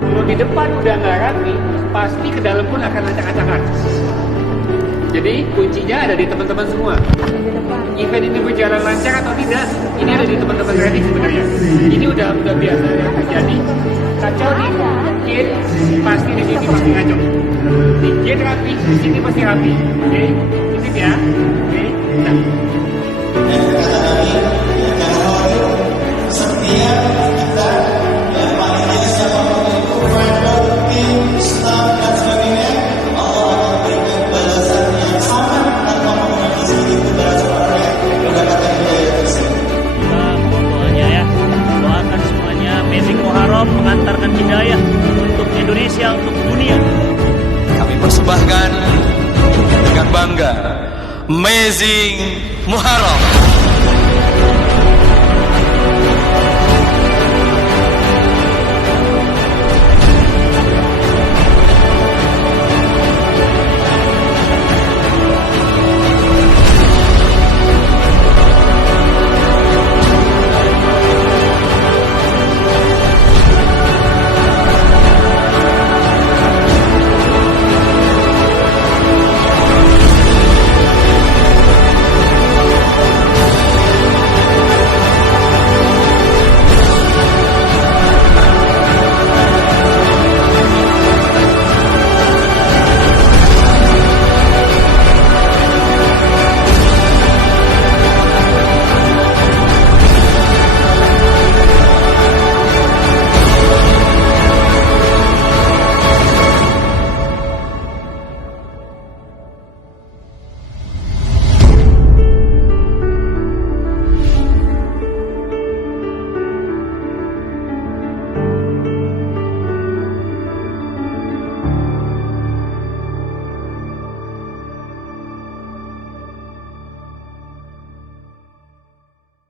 Kalau di depan udah nggak rapi, pasti ke dalam pun akan acak-acakan. Jadi kuncinya ada di teman-teman semua. Event ini berjalan lancar atau tidak, ini ada di teman-teman training sebenarnya. Ini udah biasa yang terjadi. Kacau di gate, pasti di sini pasti kacau. Di gate rapi, di sini pasti rapi. Oke, ini ya. Oke, nah. Mengantarkan hidayah untuk Indonesia, untuk dunia. Kami persembahkan dengan bangga Amazing Muharram.